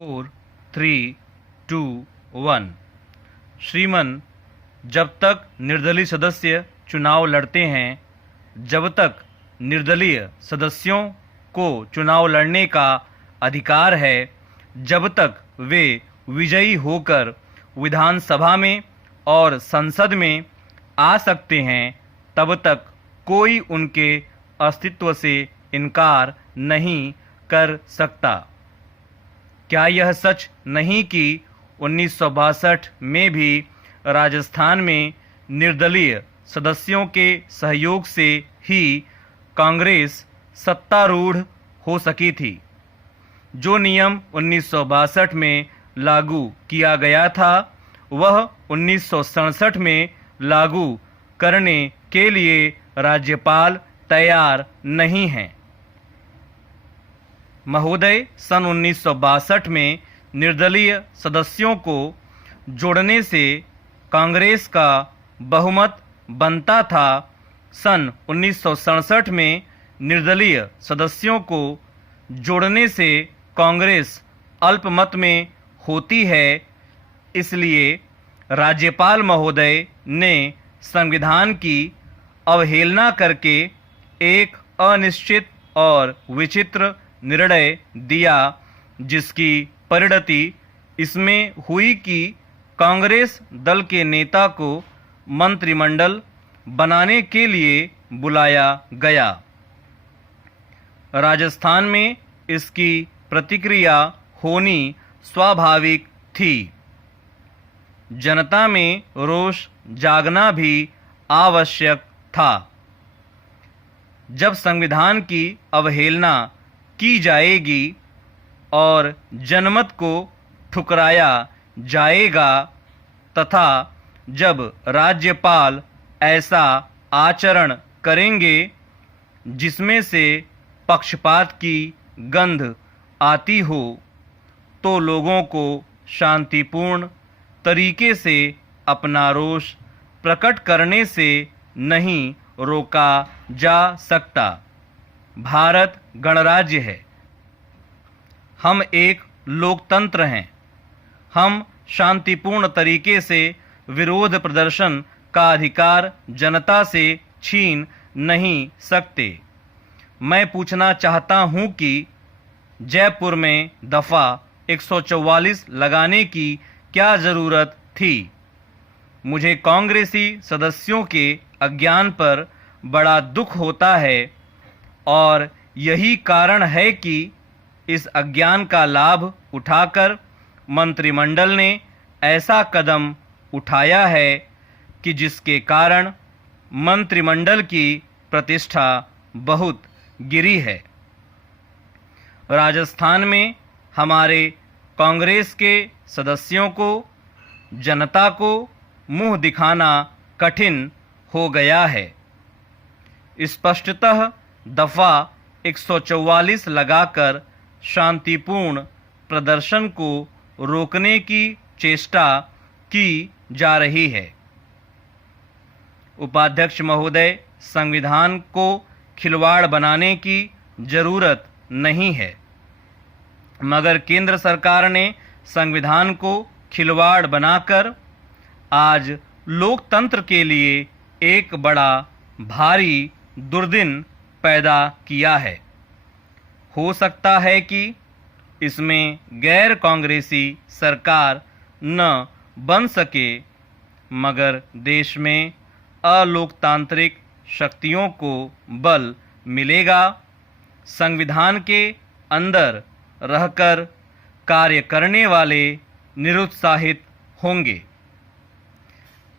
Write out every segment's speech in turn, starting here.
4, 3, 2, 1। श्रीमान, जब तक निर्दलीय सदस्य चुनाव लड़ते हैं, जब तक निर्दलीय सदस्यों को चुनाव लड़ने का अधिकार है, जब तक वे विजयी होकर विधानसभा में और संसद में आ सकते हैं, तब तक कोई उनके अस्तित्व से इनकार नहीं कर सकता। क्या यह सच नहीं कि 1962 में भी राजस्थान में निर्दलीय सदस्यों के सहयोग से ही कांग्रेस सत्तारूढ़ हो सकी थी? जो नियम 1962 में लागू किया गया था, वह 1967 में लागू करने के लिए राज्यपाल तैयार नहीं हैं। महोदय, सन 1962 में निर्दलीय सदस्यों को जोड़ने से कांग्रेस का बहुमत बनता था। सन 1967 में निर्दलीय सदस्यों को जोड़ने से कांग्रेस अल्पमत में होती है। इसलिए राज्यपाल महोदय ने संविधान की अवहेलना करके एक अनिश्चित और विचित्र निर्णय दिया, जिसकी परिणति इसमें हुई कि कांग्रेस दल के नेता को मंत्रिमंडल बनाने के लिए बुलाया गया। राजस्थान में इसकी प्रतिक्रिया होनी स्वाभाविक थी। जनता में रोष जागना भी आवश्यक था। जब संविधान की अवहेलना की जाएगी और जनमत को ठुकराया जाएगा तथा जब राज्यपाल ऐसा आचरण करेंगे जिसमें से पक्षपात की गंध आती हो, तो लोगों को शांतिपूर्ण तरीके से अपना रोष प्रकट करने से नहीं रोका जा सकता। भारत गणराज्य है। हम एक लोकतंत्र हैं। हम शांतिपूर्ण तरीके से विरोध प्रदर्शन का अधिकार जनता से छीन नहीं सकते। मैं पूछना चाहता हूं कि जयपुर में दफा 144 लगाने की क्या जरूरत थी? मुझे कांग्रेसी सदस्यों के अज्ञान पर बड़ा दुख होता है और यही कारण है कि इस अज्ञान का लाभ उठाकर मंत्रिमंडल ने ऐसा कदम उठाया है कि जिसके कारण मंत्रिमंडल की प्रतिष्ठा बहुत गिरी है। राजस्थान में हमारे कांग्रेस के सदस्यों को जनता को मुंह दिखाना कठिन हो गया है। स्पष्टतः दफा 144 लगाकर शांतिपूर्ण प्रदर्शन को रोकने की चेष्टा की जा रही है। उपाध्यक्ष महोदय, संविधान को खिलवाड़ बनाने की जरूरत नहीं है, मगर केंद्र सरकार ने संविधान को खिलवाड़ बनाकर आज लोकतंत्र के लिए एक बड़ा भारी दुर्दिन पैदा किया है। हो सकता है कि इसमें गैर कांग्रेसी सरकार न बन सके, मगर देश में अलोकतांत्रिक शक्तियों को बल मिलेगा। संविधान के अंदर रहकर कार्य करने वाले निरुत्साहित होंगे।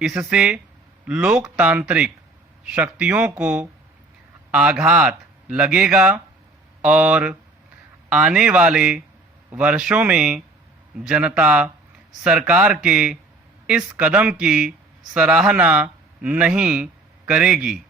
इससे लोकतांत्रिक शक्तियों को आघात लगेगा और आने वाले वर्षों में जनता सरकार के इस कदम की सराहना नहीं करेगी।